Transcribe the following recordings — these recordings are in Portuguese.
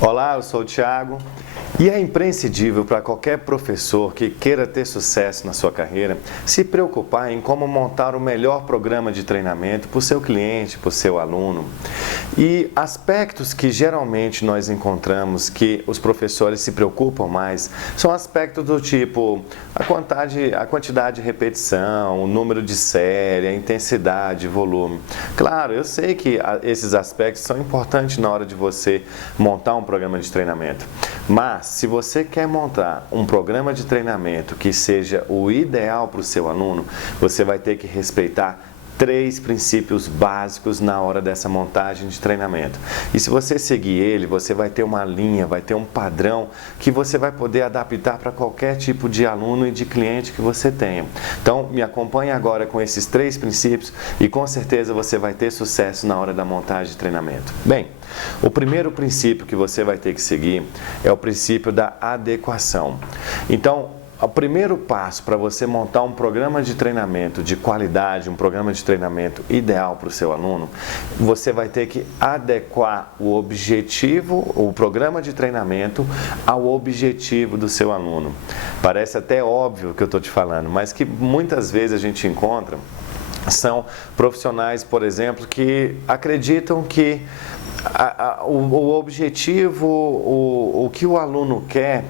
Olá, eu sou o Thiago e é imprescindível para qualquer professor que queira ter sucesso na sua carreira se preocupar em como montar o melhor programa de treinamento para o seu cliente, para o seu aluno. E aspectos que geralmente nós encontramos que os professores se preocupam mais são aspectos do tipo a quantidade de repetição, o número de série, a intensidade, volume. Claro, eu sei que esses aspectos são importantes na hora de você montar um programa de treinamento, mas se você quer montar um programa de treinamento que seja o ideal para o seu aluno, você vai ter que respeitar 3 princípios básicos na hora dessa montagem de treinamento. E se você seguir ele, você vai ter uma linha, vai ter um padrão que você vai poder adaptar para qualquer tipo de aluno e de cliente que você tenha. Então, me acompanhe agora com esses 3 princípios e com certeza você vai ter sucesso na hora da montagem de treinamento. Bem, o primeiro princípio que você vai ter que seguir é o princípio da adequação. Então, o primeiro passo para você montar um programa de treinamento de qualidade, um programa de treinamento ideal para o seu aluno, você vai ter que adequar o objetivo, o programa de treinamento ao objetivo do seu aluno. Parece até óbvio o que eu estou te falando, mas que muitas vezes a gente encontra são profissionais, por exemplo, que acreditam que o objetivo, o que o aluno quer,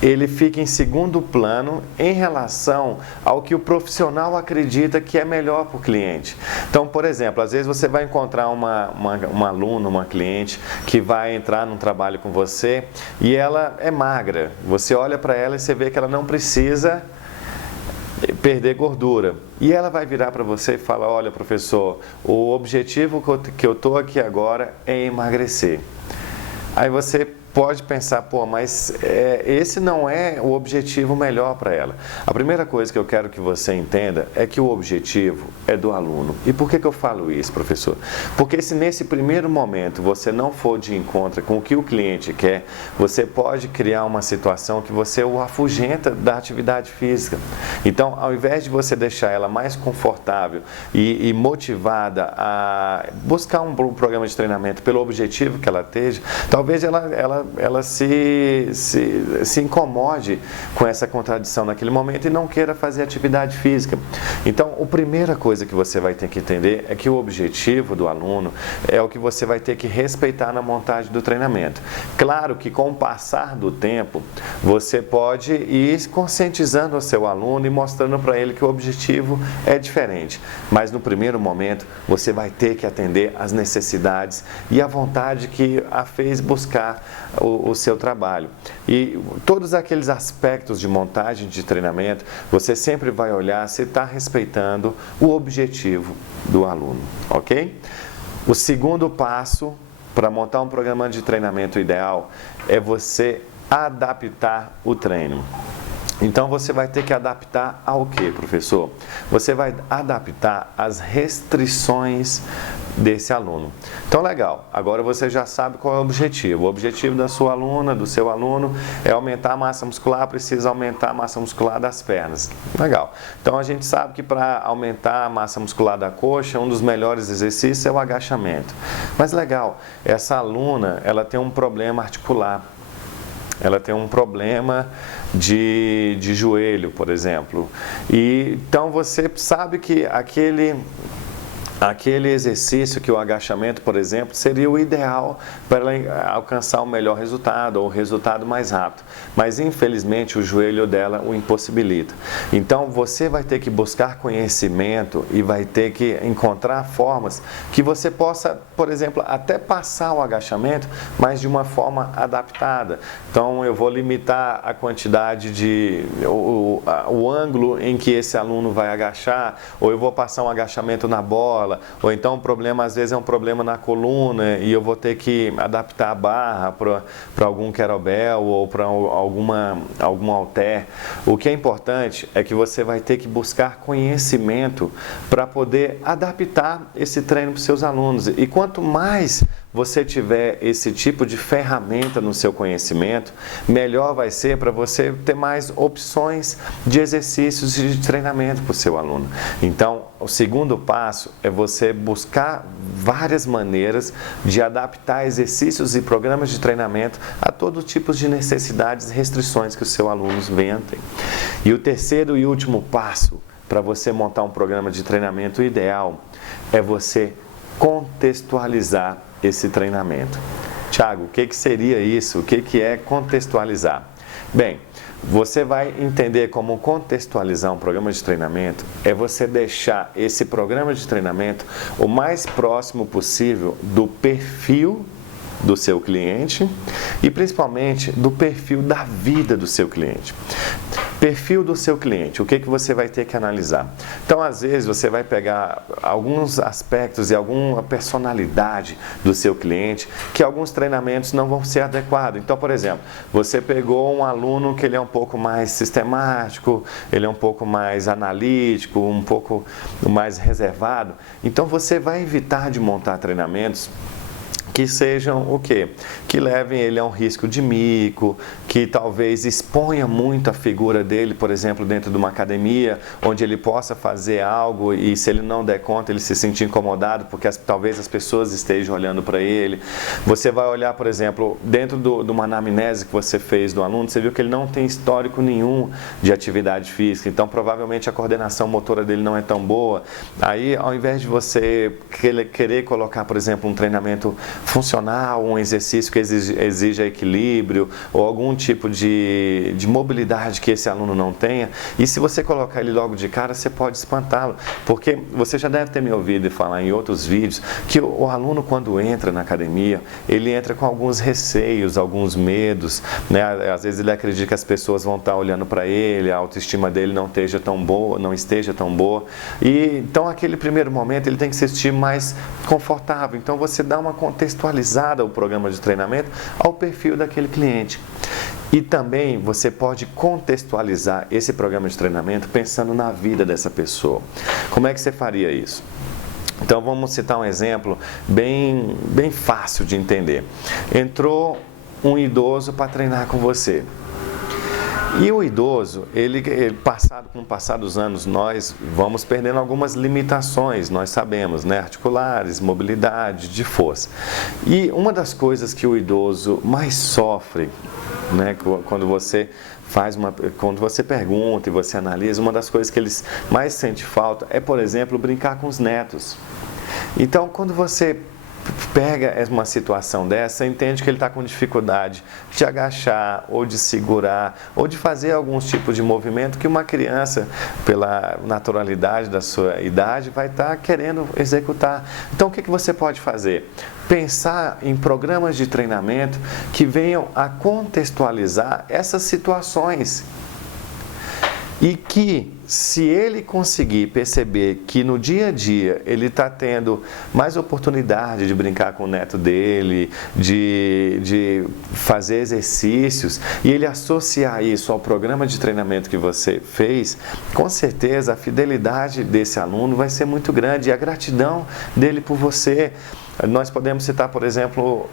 ele fica em segundo plano em relação ao que o profissional acredita que é melhor para o cliente. Então, por exemplo, às vezes você vai encontrar uma aluna, uma cliente que vai entrar num trabalho com você e ela é magra. Você olha para ela e você vê que ela não precisa perder gordura. E ela vai virar para você e falar: olha, professor, o objetivo que eu estou aqui agora é emagrecer. Aí você pode pensar, pô, mas esse não é o objetivo melhor para ela. A primeira coisa que eu quero que você entenda é que o objetivo é do aluno. E por que eu falo isso, professor? Porque se nesse primeiro momento você não for de encontro com o que o cliente quer, você pode criar uma situação que você o afugenta da atividade física. Então, ao invés de você deixar ela mais confortável e motivada a buscar um programa de treinamento pelo objetivo que ela esteja, talvez ela se incomode com essa contradição naquele momento e não queira fazer atividade física. Então, a primeira coisa que você vai ter que entender é que o objetivo do aluno é o que você vai ter que respeitar na montagem do treinamento. Claro que com o passar do tempo, você pode ir conscientizando o seu aluno e mostrando para ele que o objetivo é diferente. Mas no primeiro momento, você vai ter que atender às necessidades e à vontade que a fez buscar o seu trabalho. E todos aqueles aspectos de montagem de treinamento, você sempre vai olhar se está respeitando o objetivo do aluno, ok? O segundo passo para montar um programa de treinamento ideal é você adaptar o treino. Então, você vai ter que adaptar ao que, professor? Você vai adaptar as restrições desse aluno. Então, legal, agora você já sabe qual é o objetivo. O objetivo da sua aluna, do seu aluno, é aumentar a massa muscular, precisa aumentar a massa muscular das pernas. Legal. Então, a gente sabe que para aumentar a massa muscular da coxa, um dos melhores exercícios é o agachamento. Mas legal, essa aluna, ela tem um problema articular. Ela tem um problema de joelho, por exemplo. E então você sabe que aquele exercício, que o agachamento, por exemplo, seria o ideal para ela alcançar o melhor resultado ou o resultado mais rápido. Mas, infelizmente, o joelho dela o impossibilita. Então, você vai ter que buscar conhecimento e vai ter que encontrar formas que você possa, por exemplo, até passar o agachamento, mas de uma forma adaptada. Então, eu vou limitar a quantidade o ângulo em que esse aluno vai agachar, ou eu vou passar um agachamento na bola, ou então o problema às vezes é um problema na coluna e eu vou ter que adaptar a barra para algum kettlebell ou para algum halter. O que é importante é que você vai ter que buscar conhecimento para poder adaptar esse treino para os seus alunos. E quanto mais você tiver esse tipo de ferramenta no seu conhecimento, melhor vai ser para você ter mais opções de exercícios e de treinamento para o seu aluno. Então, o segundo passo é você buscar várias maneiras de adaptar exercícios e programas de treinamento a todo tipo de necessidades e restrições que o seu aluno venha ter. E o terceiro e último passo para você montar um programa de treinamento ideal é você contextualizar esse treinamento. Tiago, o que seria isso? O que é contextualizar? Bem, você vai entender como contextualizar um programa de treinamento é você deixar esse programa de treinamento o mais próximo possível do perfil do seu cliente e principalmente do perfil da vida do seu cliente. Perfil do seu cliente, o que você vai ter que analisar? Então, às vezes, você vai pegar alguns aspectos e alguma personalidade do seu cliente que alguns treinamentos não vão ser adequados. Então, por exemplo, você pegou um aluno que ele é um pouco mais sistemático, ele é um pouco mais analítico, um pouco mais reservado. Então, você vai evitar de montar treinamentos que sejam o quê? Que levem ele a um risco de mico, que talvez exponha muito a figura dele, por exemplo, dentro de uma academia, onde ele possa fazer algo e se ele não der conta, ele se sentir incomodado, porque talvez as pessoas estejam olhando para ele. Você vai olhar, por exemplo, dentro de uma anamnese que você fez do aluno, você viu que ele não tem histórico nenhum de atividade física, então provavelmente a coordenação motora dele não é tão boa. Aí, ao invés de você querer colocar, por exemplo, um treinamento funcional, um exercício que exija equilíbrio ou algum tipo de mobilidade que esse aluno não tenha, e se você colocar ele logo de cara, você pode espantá-lo, porque você já deve ter me ouvido falar em outros vídeos que o aluno, quando entra na academia, ele entra com alguns receios, alguns medos, né? Às vezes ele acredita que as pessoas vão estar olhando para ele, a autoestima dele não esteja tão boa, e então aquele primeiro momento ele tem que se sentir mais confortável. Então você dá uma contextualizada o programa de treinamento ao perfil daquele cliente. E também você pode contextualizar esse programa de treinamento pensando na vida dessa pessoa. Como é que você faria isso? Então vamos citar um exemplo bem fácil de entender. Entrou um idoso para treinar com você. E o idoso, com o passar dos anos, nós vamos perdendo algumas limitações, nós sabemos, né? Articulares, mobilidade, de força. E uma das coisas que o idoso mais sofre, né? Quando você pergunta e você analisa, uma das coisas que eles mais sentem falta é, por exemplo, brincar com os netos. Então, quando você pega uma situação dessa, entende que ele está com dificuldade de agachar, ou de segurar, ou de fazer alguns tipos de movimento que uma criança, pela naturalidade da sua idade, vai estar querendo executar. Então, o que você pode fazer? Pensar em programas de treinamento que venham a contextualizar essas situações. E que, se ele conseguir perceber que no dia a dia ele está tendo mais oportunidade de brincar com o neto dele, de fazer exercícios, e ele associar isso ao programa de treinamento que você fez, com certeza a fidelidade desse aluno vai ser muito grande e a gratidão dele por você. Nós podemos citar, por exemplo,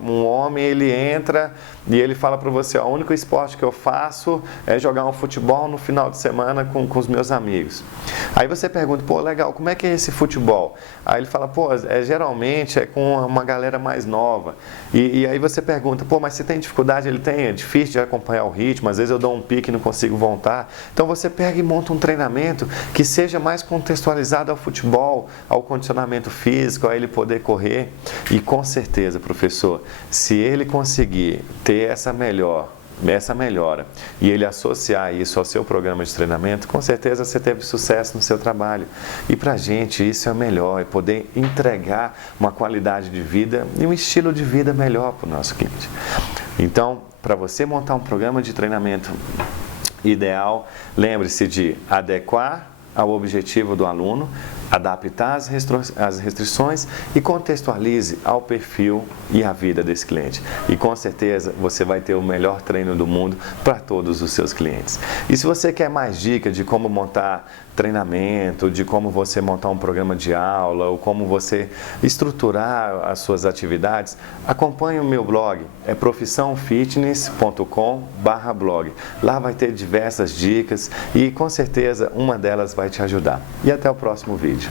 um homem, ele entra e ele fala para você, o único esporte que eu faço é jogar um futebol no final de semana com os meus amigos. Aí você pergunta, legal, como é que é esse futebol? Aí ele fala, geralmente é com uma galera mais nova. E aí você pergunta, mas você tem dificuldade? Ele tem, é difícil de acompanhar o ritmo, às vezes eu dou um pique e não consigo voltar. Então você pega e monta um treinamento que seja mais contextualizado ao futebol, ao condicionamento físico, a ele poder correr. E com certeza, professor, se ele conseguir ter essa melhora e ele associar isso ao seu programa de treinamento, com certeza você teve sucesso no seu trabalho. E para a gente isso é o melhor, é poder entregar uma qualidade de vida e um estilo de vida melhor para o nosso cliente. Então, para você montar um programa de treinamento ideal, lembre-se de adequar ao objetivo do aluno, adaptar as restrições e contextualize ao perfil e à vida desse cliente. E com certeza você vai ter o melhor treino do mundo para todos os seus clientes. E se você quer mais dicas de como montar treinamento, de como você montar um programa de aula ou como você estruturar as suas atividades, acompanhe o meu blog, é profissãofitness.com/blog. Lá vai ter diversas dicas e com certeza uma delas vai te ajudar. E até o próximo vídeo.